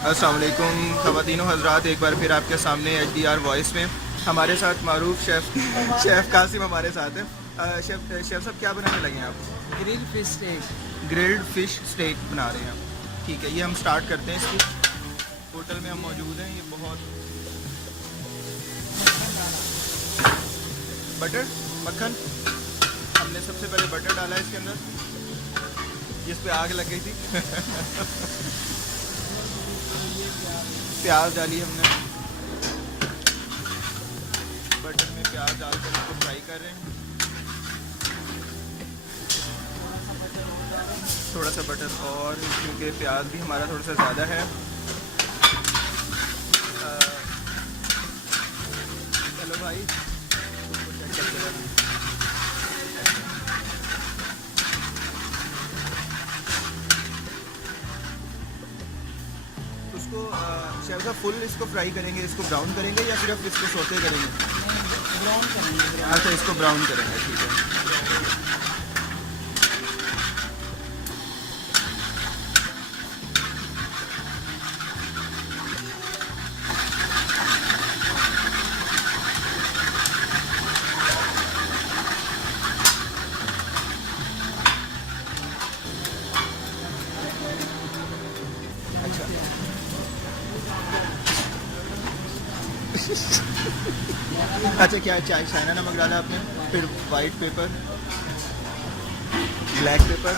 अस्सलाम वालेकुम ख़वातीनो हज़रात, एक बार फिर आपके सामने HDR वॉइस में हमारे साथ मारूफ शेफ़ कासिम हमारे साथ है। शेफ़ साहब क्या बनाने लगे हैं आप? Grill fish steak. Grilled fish steak बना रहे हैं आप। ठीक है, ये हम स्टार्ट करते हैं। इसकी होटल में हम मौजूद हैं। ये बहुत बटर मक्खन, हमने सबसे पहले बटर डाला है इसके अंदर जिस पे आग लग गई थी। प्याज डाली हमने, बटर में प्याज डालकर इसको फ्राई कर रहे हैं। थोड़ा सा बटर और, क्योंकि प्याज भी हमारा थोड़ा सा ज़्यादा है। चलो भाई, उसको शेफ साहब फुल इसको फ्राई करेंगे, इसको ब्राउन करेंगे या सिर्फ इसको सोते करेंगे? ब्राउन करेंगे। अच्छा, इसको ब्राउन करेंगे, ठीक है। अच्छा, क्या चाय चाइना नमक डाला आपने, फिर white paper, black pepper,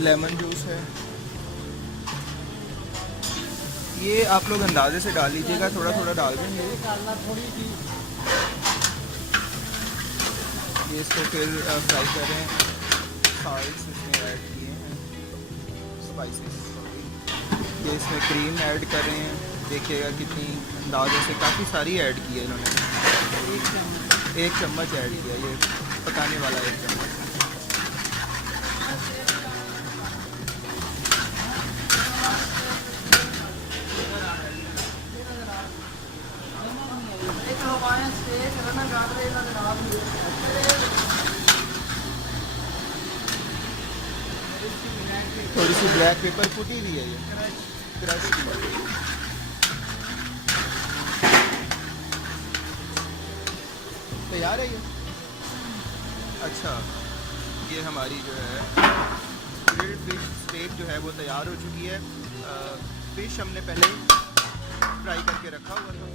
lemon juice है। ये आप लोग अंदाजे से डाल लीजिएगा, थोड़ा थोड़ा डाल देंगे। ये इसको फिर फ्राई कर रहे हैं। साल्स इसमें ऐड किए हैं, स्पाइसेस। ये इसमें क्रीम ऐड कर रहे हैं, देखिएगा कितनी अंदाज़े से, काफ़ी सारी ऐड की है इन्होंने। एक चम्मच ऐड किया, ये पकाने वाला 1 चम्मच। थोड़ी सी ब्लैक पेपर कुटी हुई है, ये क्रश की है। तैयार है ये। अच्छा, ये हमारी जो है ग्रिल्ड फिश स्टेक जो है वो तैयार हो चुकी है। फिश हमने पहले फ्राई करके रखा हुआ था।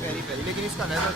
पेरी पेरी, लेकिन इसका नज़र